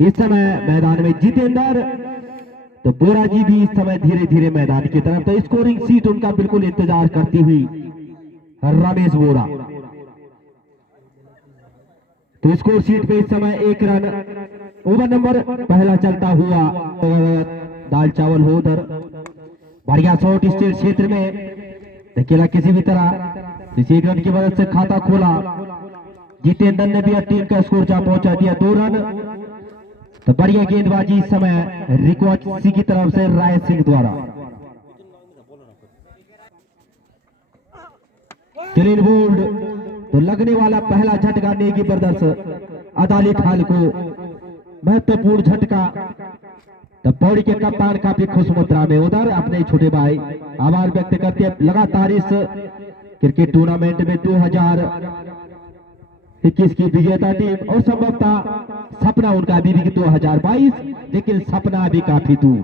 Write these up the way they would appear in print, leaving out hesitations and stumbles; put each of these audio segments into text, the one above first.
इस समय मैदान में जितेंद्र, तो बोरा जी भी इस समय धीरे धीरे मैदान की तरफ, तो स्कोरिंग सीट उनका बिल्कुल इंतजार करती हुई रमेश बोरा। तो स्कोर सीट पे इस समय 1 रन। ओवर नंबर पहला चलता हुआ दाल चावल हो उधर बढ़िया शॉट स्टेट क्षेत्र में अकेला किसी भी तरह इस 1 रन की मदद से खाता खोला। जितेंद्र ने भी टीम का स्कोर जहां पहुंचा दिया 2 रन। तो बढ़िया गेंदबाजी इस समय रिकॉर्ड सी की तरफ से राय सिंह द्वारा। क्लीन बोल्ड, तो लगने वाला पहला झटका नेगी ब्रदर्स अदाली खाल को महत्वपूर्ण झटका। तो पौड़ी के कप्तान काफी खुश मुद्रा में उधर अपने छोटे भाई आभार व्यक्त करते हैं। लगातार इस क्रिकेट टूर्नामेंट में 2021 की विजेता टीम और संभवतः सपना उनका अभी भी 2022, लेकिन सपना अभी काफी दूर।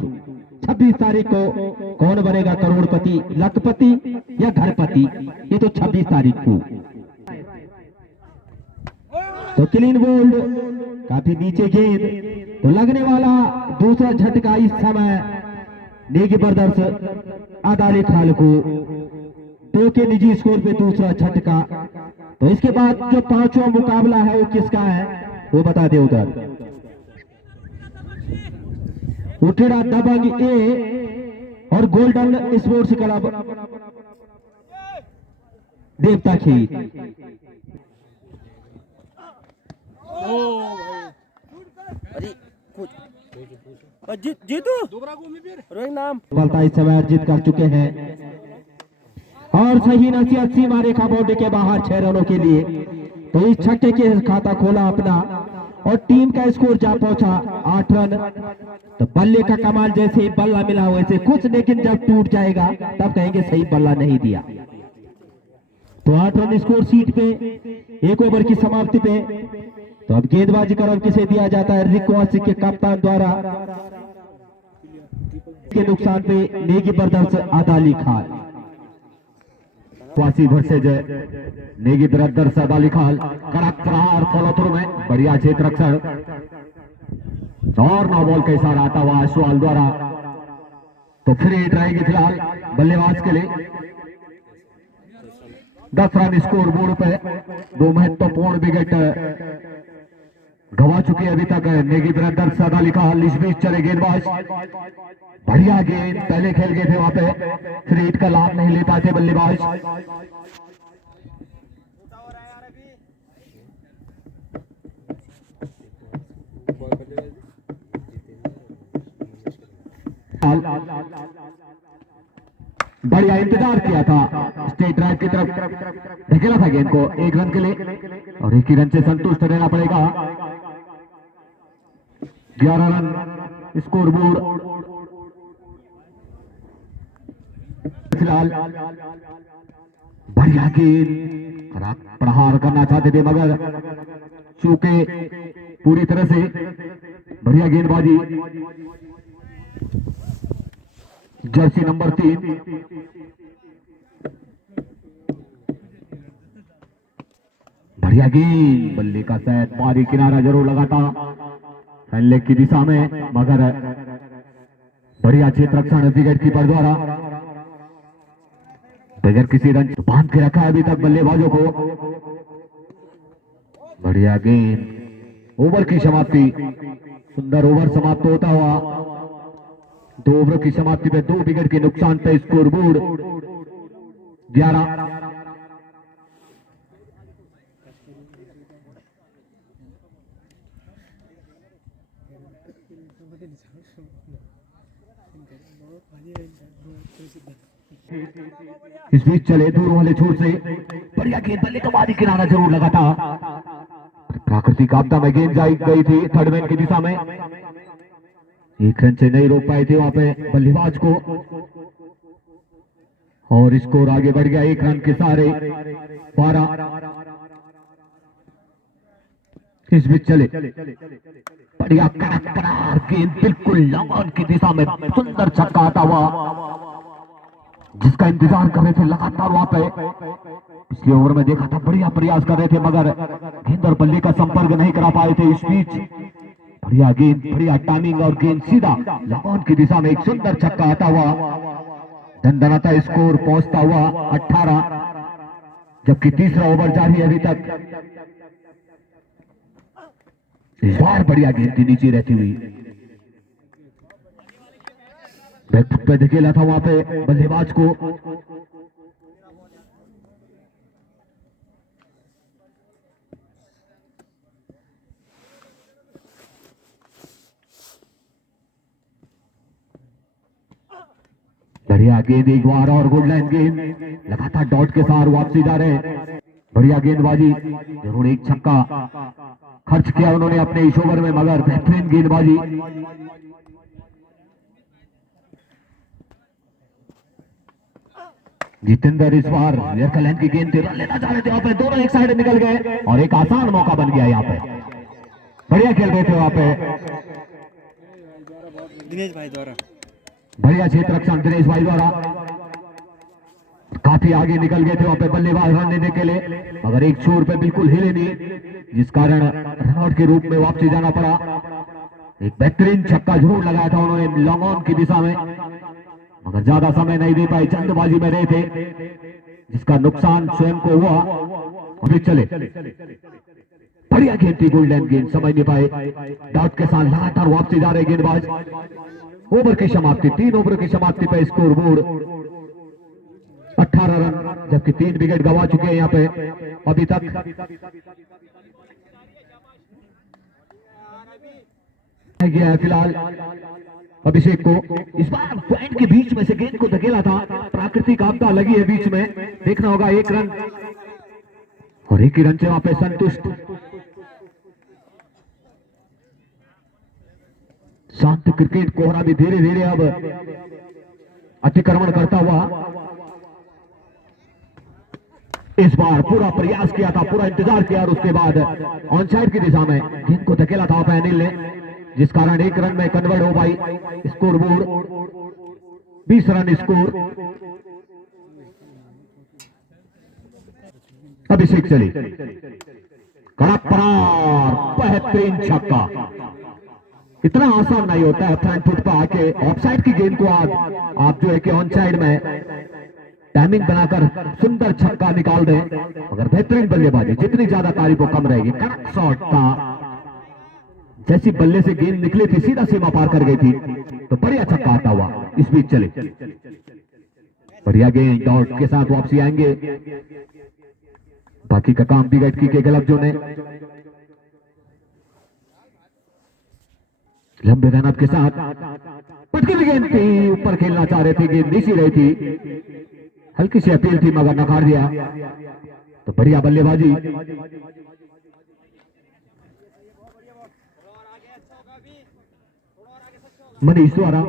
26 तारीख को कौन बनेगा करोड़पति, लखपति या घरपति, ये तो 26 तारीख को। तो क्लीन बोल्ड, काफी नीचे गेंद, तो लगने वाला दूसरा झटका इस समय नेगी ब्रदर्स अदाली खाल को 2 के निजी स्कोर पे दूसरा झटका। तो इसके बाद जो 5वां मुकाबला है वो किसका है वो बता दे उधर। उठेड़ा दबंग ए और गोल्डन स्पोर्ट्स क्लब देवता खेत। जीतू नाम सफलता इस समय अर्जित कर चुके हैं और सही नसीहत सीमा रेखा बाउंड्री के बाहर 6 रनों के लिए। तो इस छक्के के खाता खोला अपना और टीम का स्कोर जा पहुंचा 8 रन। तो बल्ले का कमाल, जैसे ही बल्ला मिला वैसे कुछ, लेकिन जब टूट जाएगा तब कहेंगे सही बल्ला नहीं दिया। तो 8 रन स्कोर सीट पे 1 ओवर की समाप्ति पे। तो अब गेंदबाजी का रन किसे दिया जाता है, रिकवासी के कप्तान द्वारा। के नुकसान पे नेगी ब्रदर्स अदाली खाल, वासी वर्सेज नेगी ब्रदर्स अदाली खाल। कड़क प्रहार फॉलो थ्रू में बढ़िया क्षेत्र रक्षण और नो बॉल का इशारा आता हुआ अश्वाल द्वारा। तो फिर हिट रहेगी फिलहाल बल्लेबाज के लिए। 10 रन स्कोर बोर्ड पे। 2 महत्वपूर्ण विकेट गवा चुके अभी तक नेगी ब्रदर्स अदाली खाल। इस बीच चले गेंदबाज, बढ़िया गेंद, पहले खेल गए थे वहां पे, फिर हिट का लाभ नहीं ले पाते बल्लेबाज। बढ़िया इंतजार किया था स्टेट ड्राइव की तरफ, ढकेला था गेंद को 1 रन के लिए और 1 ही रन से संतुष्ट रहना पड़ेगा। 11 रन स्कोर बोर्ड फिलहाल। बढ़िया गेंद, प्रहार करना चाहते थे मगर चूके पूरी तरह से। बढ़िया गेंदबाजी, जर्सी नंबर 3। बढ़िया गेंद, बल्ले का शायद बारी किनारा जरूर लगा था फैनलेग की दिशा में, मगर बढ़िया क्षेत्र रक्षण विकेट कीपर द्वारा बगैर किसी रन बांध के रखा है अभी तक बल्लेबाजों को। बढ़िया गेंद, ओवर की समाप्ति, सुंदर ओवर समाप्त होता हुआ। 2 ओवर की समाप्ति पे 2 विकेट के नुकसान पे स्कोर बोर्ड 11। इस बीच चले दूर वाले छोर से बढ़िया गेंद, बल्ले का बारी किनारा जरूर लगा था। प्राकृतिक आपदा में गेंद जाई गई थी थर्ड मैन की दिशा में, 1 रन से नहीं रोक पाए थे वहां पे बल्लेबाज को और स्कोर आगे बढ़ गया 1 रन के सहारे 12। इस बीच चले बढ़िया कड़क करार गेंद, बिल्कुल लॉन की दिशा में सुंदर छक्का आता हुआ जिसका इंतजार कर रहे थे लगातार वहां पे। पिछले ओवर में देखा था बढ़िया प्रयास कर रहे थे मगर गेंद और बल्ले का संपर्क नहीं करा पाए थे। इस बीच बढ़िया गेंद, बढ़िया टाइमिंग और गेंद सीधा लॉन की दिशा में एक सुंदर छक्का आता हुआ, दंदनाता स्कोर पहुंचता हुआ 18, जबकि तीसरा ओवर जारी है अभी तक। इस बार बढ़िया गेंद थी नीचे रहती हुई, बैक फुट पे धकेला था वहां पे बल्लेबाज को। बढ़िया गेंद एक बार और गुड लाइन गेंद, लगातार डॉट के साथ वापसी जा रहे हैं। बढ़िया गेंदबाजी, जरूर एक छक्का खर्च किया उन्होंने अपने इस ओवर में, मगर बेहतरीन गेंदबाजी। जितेंद्र इस बार लाइन की गेंद रन लेना चाह रहे थे, वहां पे दोनों एक साइड निकल गए और एक आसान मौका बन गया यहाँ पे। बढ़िया खेल रहे थे वहां पे दिनेश भाई द्वारा, बढ़िया क्षेत्र रक्षण दिनेश भाई द्वारा, काफी आगे निकल गए थे वहां पे बल्लेबाज रन लेने के लिए, मगर एक छोर पे बिल्कुल हिले नहीं, जिस कारण रनआउट के रूप में वापसी जाना पड़ा। एक बेहतरीन छक्का जरूर लगाया था उन्होंने लॉन्ग ऑन की दिशा में, मगर ज्यादा समय नहीं दे पाए, जल्दबाजी में रहे थे, जिसका नुकसान स्वयं को हुआ। अभी चले, बढ़िया गेंद थी, गोल्डन गेंद, समझ नहीं पाए, डॉट के साथ लगातार वापसी जा रहे गेंदबाज। ओवर की समाप्ति, 3 ओवर की समाप्ति पे स्कोर बोर्ड 18 रन, जबकि 3 विकेट गंवा चुके हैं यहाँ पे अभी तक। गया है फिलहाल अभिषेक को, इस बार पॉइंट के बीच में से गेंद को धकेला था, प्राकृतिक आपदा लगी है बीच में, देखना होगा 1 रन और 1 ही रन से वहां पे संतुष्ट। शांत क्रिकेट कोहरा भी धीरे धीरे अब अतिक्रमण करता हुआ। इस बार पूरा प्रयास किया था, पूरा इंतजार किया और उसके बाद ऑन साइड की दिशा में गेंद को धकेला था अनिल ने, जिस कारण 1 रन में कन्वर्ट हो पाई। Score 20 run score. Abhishek चले, कड़ा परार, बेहतरीन छक्का। इतना आसान नहीं होता है फ्रंट फुट पर आके ऑफसाइड की गेंद को आप जो है कि ऑन साइड में टाइमिंग बनाकर सुंदर छक्का निकाल दें, मगर बेहतरीन बल्लेबाजी, जितनी ज्यादा तारीफ वो कम रहेगी। कड़क शॉट था, जैसी बल्ले से गेंद निकली थी सीधा सीमा पार कर गई थी, तो बढ़िया छक्का आता हुआ। इस बीच चले, बढ़िया गेंद, डॉट के साथ वापसी आएंगे, बाकी का काम बिगड़ की के गलत जो ने लंबे रनअप के साथ पटकी भी गेंद थी, ऊपर खेलना चाह रहे थे, गेंद नीचे रही थी, हल्की सी अपील थी मगर नकार दिया, तो बढ़िया बल्लेबाजी। मनीष द्वारा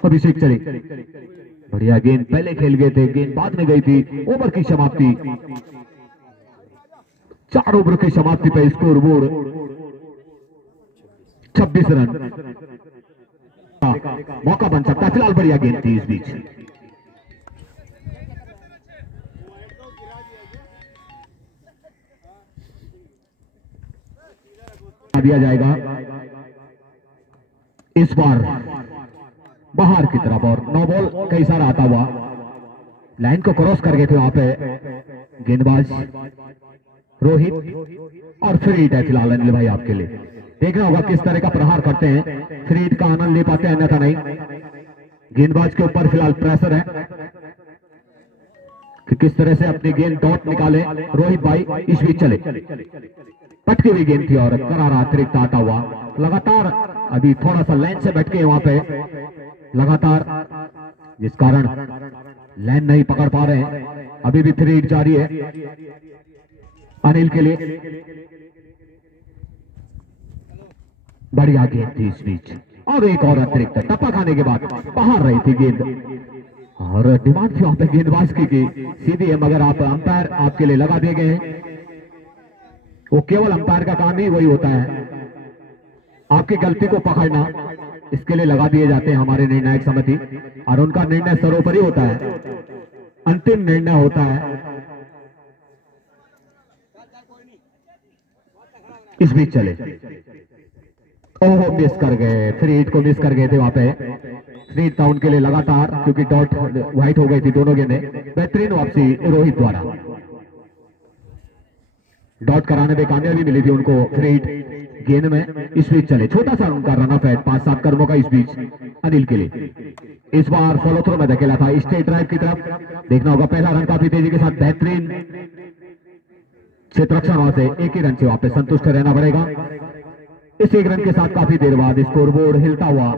अभिषेक चले, बढ़िया गेंद, पहले खेल गए थे, गेंद बाद में गई थी। ओवर की समाप्ति, 4 ओवर की समाप्ति पर स्कोर बोर्ड 26 रन। मौका बन सकता है फिलहाल, बढ़िया गेंद थी इस बीच। दिया जाएगा इस बार बाहर की तरफ, और 9 बॉल का इशारा आता हुआ, लाइन को क्रॉस कर गए थे वहां पे गेंदबाज रोहित, और फ्री हिट है फिलहाल अनिल भाई आपके लिए। देखना होगा किस तरह का प्रहार करते हैं, फ्री हिट का आनंद ले पाते हैं अन्यथा नहीं। गेंदबाज के ऊपर फिलहाल प्रेशर है कि किस तरह से अपनी गेंद डॉट निकाले रोहित भाई। इस बीच चले, पटकी हुई गेंद थी और करारा अतिरिक्त आता हुआ। लगातार अभी थोड़ा सा लाइन से भटके वहां पे लगातार, जिस कारण लाइन नहीं पकड़ पा रहे हैं। अभी भी 3 हिट जारी है अनिल के लिए। बढ़िया गेंद थी इस बीच, और एक और अतिरिक्त टप्पा खाने के बाद बाहर रही थी गेंद, और डिमांड थी वहां पे गेंदबाज की सीधी है, मगर आप अंपायर आपके लिए लगा दिए गए हैं। वो केवल अंपायर का काम ही वही होता है, आपकी गलती को पकड़ना, इसके लिए लगा दिए जाते हैं हमारे निर्णायक समिति, और उनका निर्णय सर्वोपरि होता है, अंतिम निर्णय होता है। इस बीच चले, ओह मिस कर गए, 3 हिट को मिस कर गए थे वहां पे। 3 हिट था उनके लिए लगातार, क्योंकि डॉट व्हाइट हो गई थी दोनों गेंदें। बेहतरीन वापसी रोहित द्वारा, डॉट कराने में कामयाबी मिली थी उनको 3 हिट गेंद में। इस बीच चले, छोटा सा उनका रन ऑफ है 5-7 कदमों का इस बीच अनिल के लिए। इस बार फॉलो थ्रो में धकेला था स्ट्रेट ड्राइव की तरफ, देखना होगा पहला रन काफी तेजी के साथ, बेहतरीन क्षेत्र रक्षण वहां से, एक ही रन से वहां पे संतुष्ट रहना पड़ेगा। इस एक रन के साथ काफी देर बाद स्कोरबोर्ड हिलता हुआ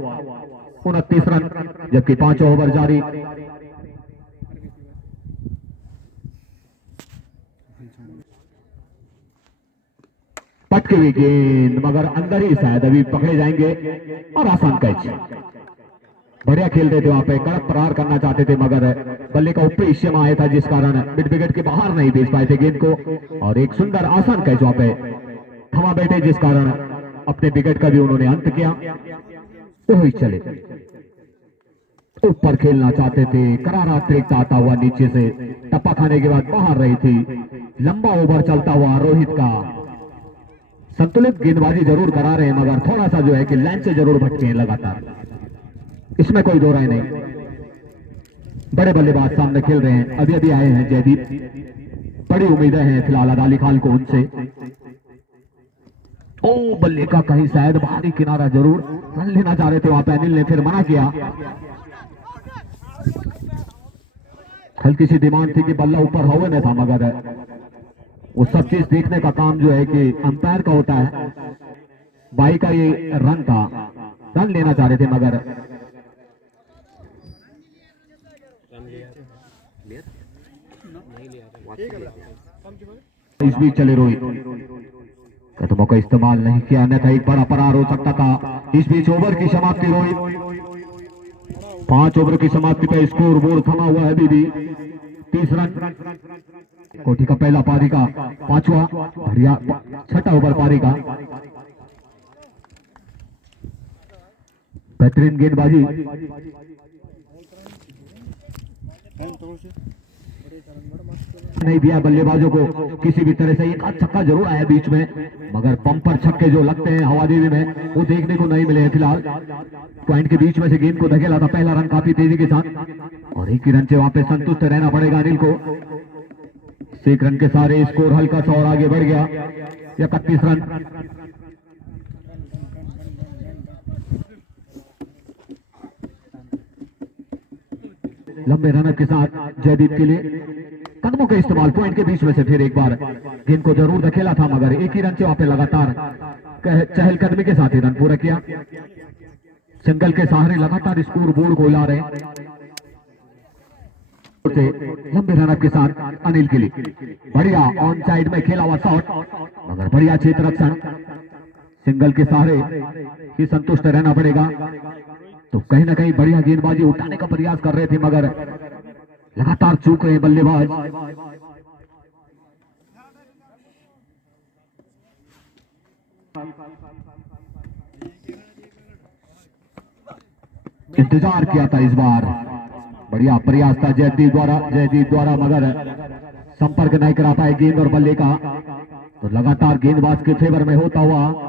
29 रन, जबकि 5 ओवर जारी। पटकी हुई गेंद मगर अंदर ही शायद अभी पकड़े जाएंगे, और आसान कैच। बढ़िया खेल रहे थे वहां पे, कड़क प्रहार करना चाहते थे मगर बल्ले का ऊपरी हिस्से में आया था, जिस कारण मिड विकेट के बाहर नहीं भेज पाए थे गेंद को, और एक सुंदर आसान कैच वहां पे थमा बैठे, जिस कारण अपने विकेट का भी उन्होंने अंत किया। रोहित चले, ऊपर खेलना चाहते थे, करारा अतिरिक्त आता हुआ नीचे से टप्पा खाने के बाद बाहर रही थी। लंबा ओवर चलता हुआ रोहित का, संतुलित गेंदबाजी जरूर करा रहे हैं मगर थोड़ा सा जो है कि लाइन से जरूर भटके हैं लगातार, इसमें कोई दो राय नहीं। बड़े बल्लेबाज सामने खेल रहे हैं, अभी अभी आए हैं जयदीप, बड़ी उम्मीदें हैं फिलहाल अदाली खान को उनसे। ओ बल्ले का कहीं शायद बाहरी किनारा, जरूर रन लेना चाह रहे थे वहां पे अनिल ने, फिर मना किया। हल्की सी डिमांड थी कि बल्ला ऊपर हवा में था, मगर वो सब चीज देखने का काम जो है कि अंपायर का होता है। बाई का ये रन था, रन लेना चाह रहे थे मगर इस बीच चले रोहित, कदमों का इस्तेमाल नहीं किया, अन्यथा एक बड़ा परार हो सकता था। इस बीच ओवर की समाप्ति रोहित, 5 ओवर की समाप्ति पे स्कोर बोर्ड थमा हुआ है अभी भी 30 रन। कोठी का पहला पारी का 5वां, बढ़िया 6ठा ओवर पारी का, बेहतरीन गेंदबाजी। नहीं दिया बल्लेबाजों को किसी भी तरह से, एक आध छक्का जरूर आया बीच में, मगर पंपर छक्के जो लगते हैं हवादेवी में वो देखने को नहीं मिले हैं फिलहाल। पॉइंट के बीच में से गेंद को धकेला था, पहला रन काफी तेजी के साथ, और एक ही रन से वहां पे संतुष्ट रहना पड़ेगा अनिल को। 6 रन के सारे स्कोर हल्का सा और आगे बढ़ गया, 31 रन। लंबे रनअप के साथ जयदीप के लिए कदमों का इस्तेमाल, पॉइंट के बीच में से फिर एक बार गेंद को जरूर धकेला था, मगर एक ही रन से वहां पे लगातार चहलकदमी के साथ ही रन पूरा किया। सिंगल के सहारे लगातार स्कोर बोर्ड को हिला रहे से लंबे रनअप के साथ अनिल के लिए बढ़िया ऑन साइड में खेला हुआ शॉट, मगर बढ़िया क्षेत्र रक्षण, सिंगल के सहारे ही संतुष्ट रहना पड़ेगा। तो कहीं ना कहीं बढ़िया गेंदबाजी उठाने का प्रयास कर रहे थे मगर लगातार चूक रहे बल्लेबाज। इंतजार किया था इस बार, बढ़िया प्रयास था जयदीप द्वारा मगर संपर्क नहीं करा पाए गेंद और बल्ले का, तो लगातार गेंदबाज के फेवर में होता हुआ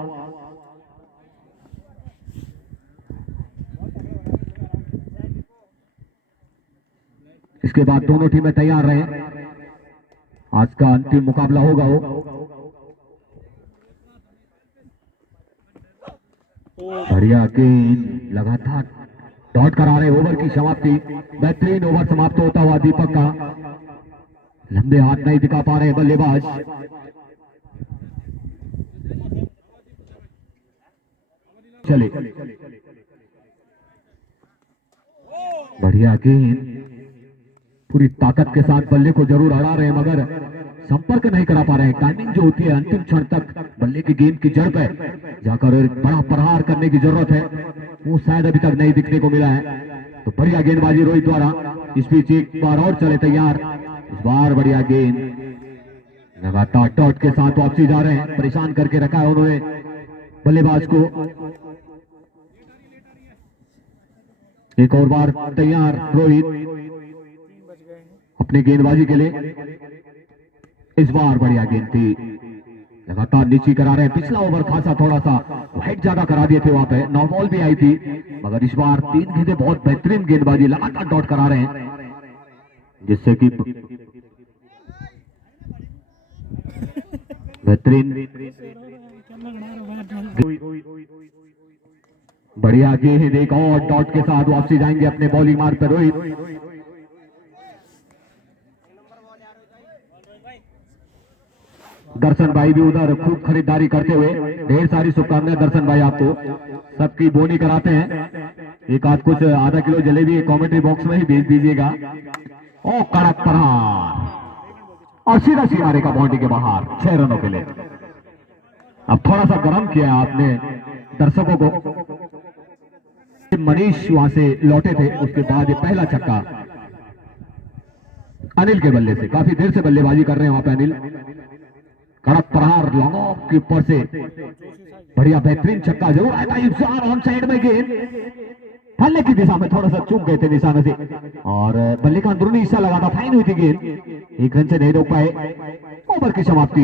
इसके बाद दोनों टीमें तैयार रहे, आज का अंतिम मुकाबला होगा वो। बढ़िया गेंद, लगातार डॉट करा रहे, ओवर की समाप्ति, बेहतरीन ओवर समाप्त होता हुआ दीपक का, लंबे हाथ नहीं दिखा पा रहे बल्लेबाज। चले, बढ़िया गेंद, पूरी ताकत के साथ बल्ले को जरूर अड़ा रहे हैं मगर संपर्क नहीं करा पा रहे हैं। टाइमिंग जो होती है अंतिम क्षण तक बल्ले की गेंद की जड़ पे जाकर एक बड़ा प्रहार करने की जरूरत है, वो शायद अभी तक नहीं दिखने को मिला है। तो बढ़िया गेंदबाजी रोहित द्वारा, इस बीच एक बार और चले तैयार, इस बार बढ़िया गेंद, लगातार डॉट के साथ वापसी जा रहे हैं, परेशान करके रखा है उन्होंने बल्लेबाज को। एक और बार तैयार रोहित अपनी गेंदबाजी के लिए, इस बार बढ़िया गेंद थी, लगातार नीचे करा रहे हैं। पिछला ओवर खासा थोड़ा सा वाइड ज्यादा करा दिए थे वहां पे, नो बॉल भी आई थी, मगर इस बार 3 गेंदें बहुत बेहतरीन गेंदबाजी लगातार डॉट करा रहे हैं, जिससे कि बेहतरीन बढ़िया गेंद एक और डॉट के साथ वापसी जाएंगे अपने बॉलिंग मार्ग पर रोहित। दर्शन भाई भी उधर खूब खरीदारी करते हुए, ढेर सारी शुभकामनाएं दर्शन भाई आपको, सबकी बोनी कराते हैं। एक आध कुछ आधा किलो जलेबी कमेंट्री बॉक्स में ही भेज दीजिएगा। ओ कड़क प्रहार और सीधा सीमारे का बाउंड्री के बाहर 6 रनों के लिए। अब थोड़ा सा गर्म किया आपने दर्शकों को। मनीष वहां से लौटे थे, उसके बाद ये पहला छक्का अनिल के बल्ले से, काफी देर से बल्लेबाजी कर रहे हैं वहां पे अनिल। कड़क प्रहार लॉन्ग ऑफ के ऊपर से बढ़िया बेहतरीन छक्का जरूर आया था। ऑन साइड में गेंद फलने की दिशा में थोड़ा सा चूक गए थे निशाने से, और बल्ले का अंदरूनी हिस्सा लगा था, फाइन हुई थी गेंद, 1 रन से नहीं रोक पाए। ओवर की समाप्ति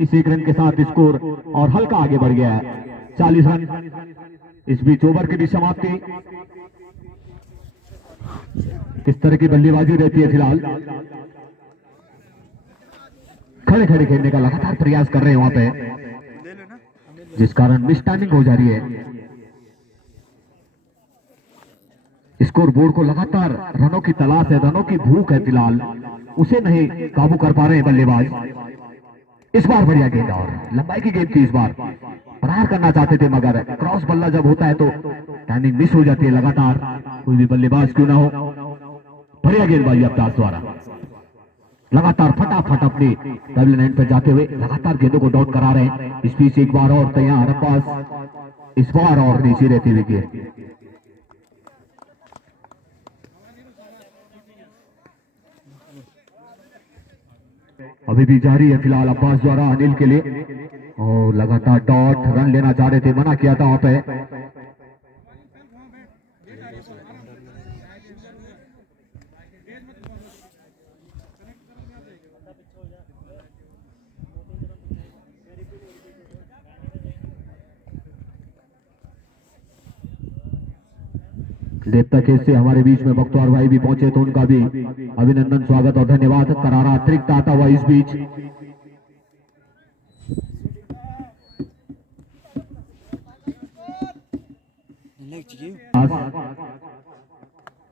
इस 1 रन के साथ स्कोर और हल्का आगे बढ़ गया है 40 रन। इस बीच ओवर की भी समाप्ति। किस तरह की बल्लेबाजी रहती है फिलहाल, खड़े खड़े खेलने का लगातार प्रयास कर रहे हैं वहां पे, जिस कारण मिस टाइमिंग हो जा रही है। स्कोर बोर्ड को लगातार रनों की तलाश है, रनों की भूख है फिलहाल, उसे नहीं काबू कर पा रहे हैं बल्लेबाज। इस बार बढ़िया गेंद और लंबाई की गेंद थी, इस बार प्रहार करना चाहते थे, मगर क्रॉस बल्ला जब होता है तो टाइमिंग मिस हो जाती है लगातार, कोई भी बल्लेबाज क्यों ना हो। बढ़िया गेंदबाजी अब्बास द्वारा, लगातार फटाफट अपनी टेबल 9 पर जाते हुए लगातार गेंदों को डॉट करा रहे हैं। इस बीच एक बार और तैयार अब्बास, इस बार और नीचे रहती हुई गेंद। अभी भी जारी है फिलहाल अब्बास द्वारा अनिल के लिए, और लगातार डॉट रन लेना चाह रहे थे, मना किया था वहां पे। देवता खेत से हमारे बीच में बख्तौर भाई भी पहुंचे, तो उनका भी अभिनंदन, स्वागत और धन्यवाद। करारा अतिरिक्त आता हुआ इस बीच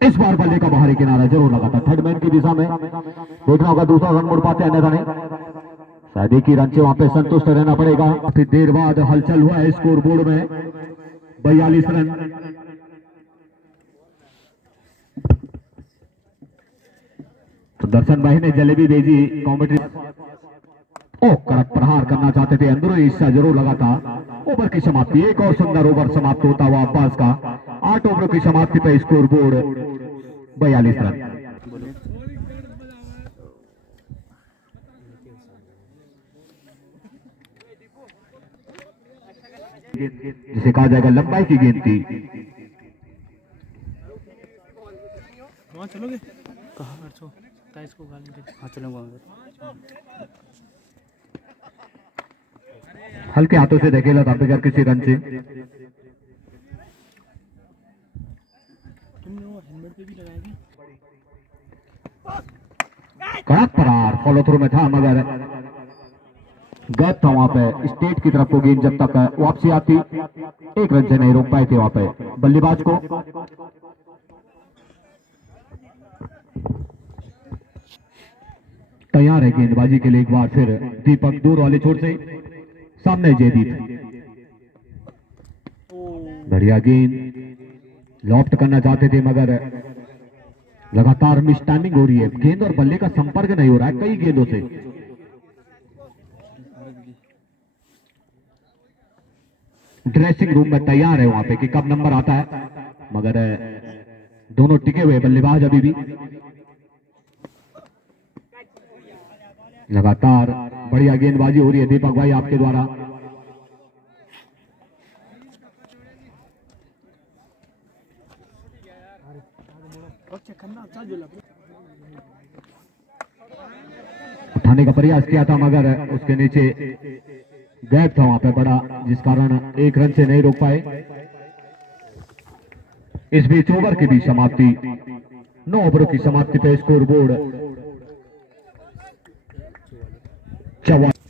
इस बार बल्ले का बाहरी किनारा जरूर लगा था, थर्ड मैन की दिशा में, देखना होगा दूसरा रन मुड़ पाते हैं अन्यथा नहीं। शायद एक ही रन से वहां पे संतुष्ट रहना पड़ेगा। काफी देर बाद हलचल हुआ है स्कोर बोर्ड में, 42 रन। तो दर्शन भाई ने जलेबी भेजी कॉमेंट्री। ओ कड़क प्रहार करना चाहते थे, अंदरूनी हिस्सा जरूर लगा था। ओवर की समाप्ति, एक और सुंदर ओवर समाप्त होता हुआ अब्बास का। 8 ओवरों की समाप्ति पे स्कोर बोर्ड 42 रन। जिसे कहा जाएगा लंबाई की गेंद थी। वहाँ चलोगे कहाँ परसों इसको गाली। हाँ चलूंगा। हल्के हाथों से धकेला था बगैर किसी रन से। तुमने वो हेलमेट पे भी लगाया कड़क प्रहार फॉलो थ्रू में था, मगर गैप था वहां पे स्टेट की तरफ को गेंद जब तक वापसी आती 1 रन से नहीं रोक पाए थे वहां पे बल्लेबाज को। तैयार है गेंदबाजी के लिए एक बार फिर दीपक, दूर वाले छोर से सामने जयदीप। बढ़िया गेंद लॉफ्ट करना चाहते थे, मगर लगातार मिस टाइमिंग हो रही है, गेंद और बल्ले का संपर्क नहीं हो रहा है कई गेंदों से। ड्रेसिंग रूम में तैयार है वहां पे कि कब नंबर आता है, मगर दोनों टिके हुए बल्लेबाज अभी भी। लगातार बढ़िया गेंदबाजी हो रही है दीपक भाई आपके द्वारा। उठाने का प्रयास किया था, मगर उसके नीचे गैप था वहां पे बड़ा, जिस कारण 1 रन से नहीं रोक पाए। इस बीच ओवर की भी समाप्ति, 9 ओवरों की समाप्ति पे स्कोर बोर्ड 44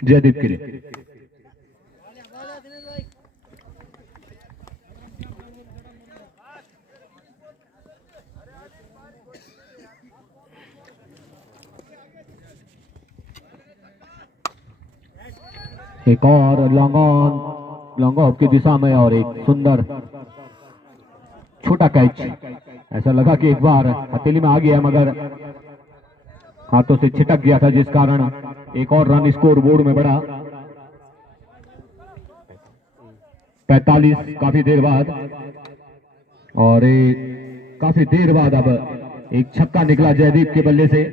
जयदीप के लिए। एक और लॉन्ग ऑन, लॉन्ग ऑफ की दिशा में और एक सुंदर छोटा कैच। ऐसा लगा कि एक बार हथेली में आ गया मगर हाथों से छिटक गया था, जिस कारण एक और रन स्कोर बोर्ड में बढ़ा। 45 काफी देर बाद, और काफी देर बाद अब एक छक्का निकला जयदीप के बल्ले से।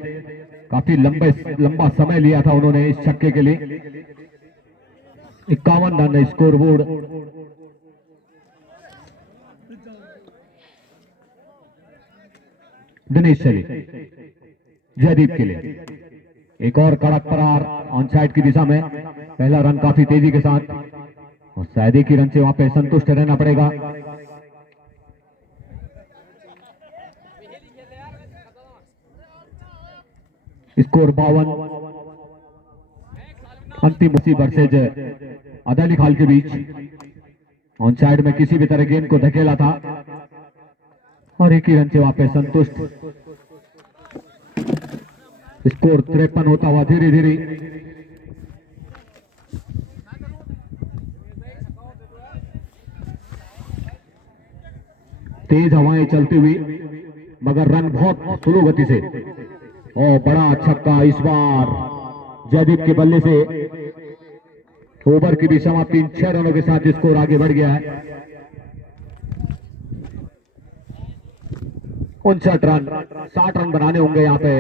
काफी लंबा समय लिया था उन्होंने इस छक्के के लिए। 51 रन स्कोर बोर्ड। दिनेश चली जयदीप के लिए। एक और कड़क प्रहार ऑन साइड की दिशा में। पहला रन काफी तेजी के साथ, और शायद एक ही रन से वहां पे संतुष्ट रहना पड़ेगा। स्कोर 52। अंतिम उसी वर्सेज अदर अली खान के बीच। ऑन साइड में किसी भी तरह गेंद को धकेला था, और एक ही रन से वहां पे संतुष्ट। स्कोर 53 होता हुआ धीरे धीरे। तेज हवाएं चलती हुई, मगर रन बहुत स्लो गति से। और बड़ा छक्का इस बार जयदीप के बल्ले से। ओवर की भी समाप्ति 6 रनों के साथ स्कोर आगे बढ़ गया है। 59 रन, 60 रन बनाने होंगे यहाँ पे